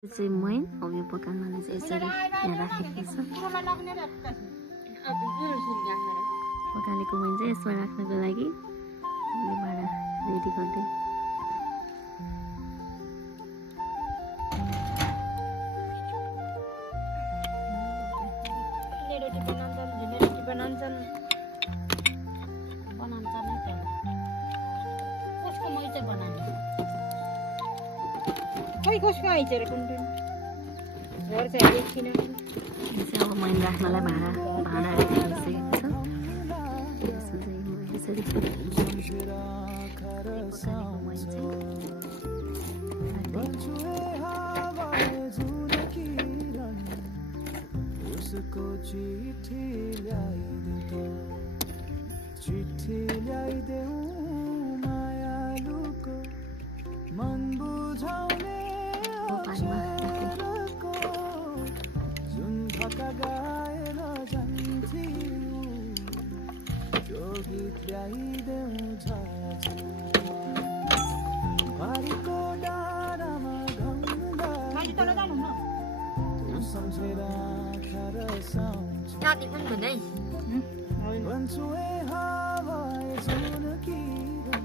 चाहिँ मैन अघि पकाउनलाई चाहिँ यसरी यहाँ राखेको छ। पकालेको मैन चाहिँ यसमा राख्नको लागि भाँडा रेडी गर्दै अब मैन राख्नलाई भाँडा रेडी भइसकेको छ। यसरी उसको चिट्ठी ल्याइदेऊ मायालुको मन बुझाउने अक्षरको जुन थका गाएर जान्थ्यौ त्यो गीत ल्याइदेऊ बारीको डाँडामा घुम्दा सम्झेर भन्छु ए हावाई जुन किरण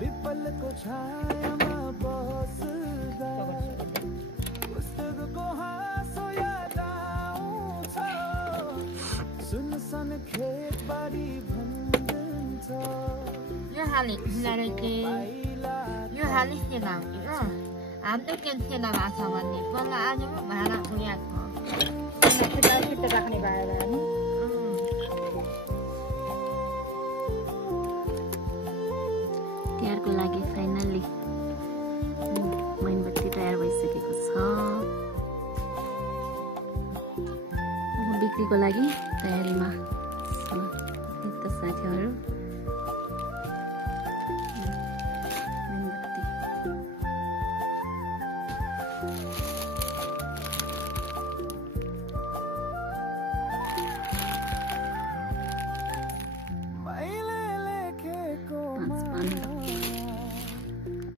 पिपलको छायामा बस्दा पुस्तकको हाँसो याद आउँछ सुनसान खेतबारी भनिन्छ यो हाली हाम्रो केन्सेल भएको छ भने पहिला आज भाडा उयाको राख्ने भाडा तिहारको लागि फाइनल्ली मैनबत्ती तयार भइसकेको छ। बिक्रीको लागि तयारीमा छ। साथीहरू